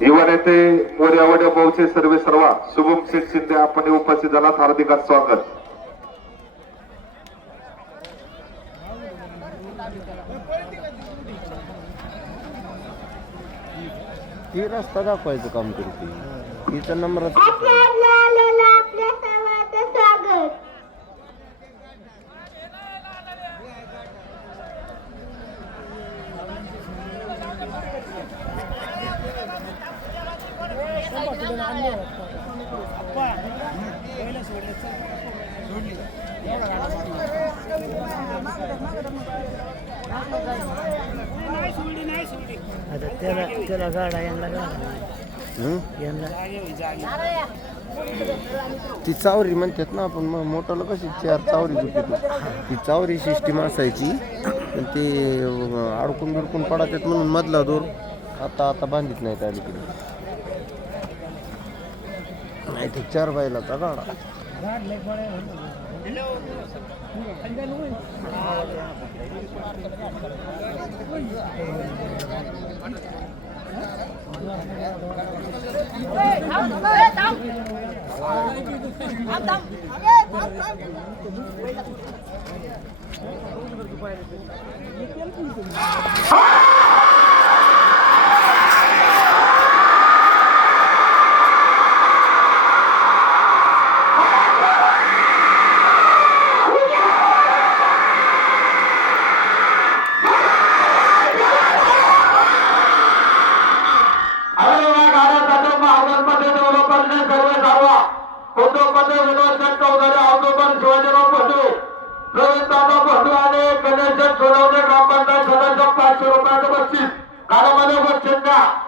युवा नेते मोर्यावड्या भाऊचे सर्वे सर्वा शुभम शेठ शिंदे आपण उपस्थित झालात. हार्दिक स्वागत. ती रस्ता दाखवायचं काम करते. तिचा नंबर आता त्याला त्याला गाडा यांना गाडा यांना ती चावरी म्हणतात ना आपण मग मोठाला कशी चार चावरी झुकतो ती. चावरी सिस्टीम असायची पण ते अडकून बिडकून पडतात म्हणून मधला दोर आता आता बांधित नाहीत अलीकडे. नाही ते चार बैलाचा गाडा. अरे उद्योगपती विनोद शेठ चौधरी औद्योगपती शिवाजीराव भोसले रवींद्रनाथ भोसले आणि गणेश सोनवणे ग्रामपंचायत सदस्य पाचशे रुपयाचं बक्षीस. गाड्यामध्ये बक्षीस द्या.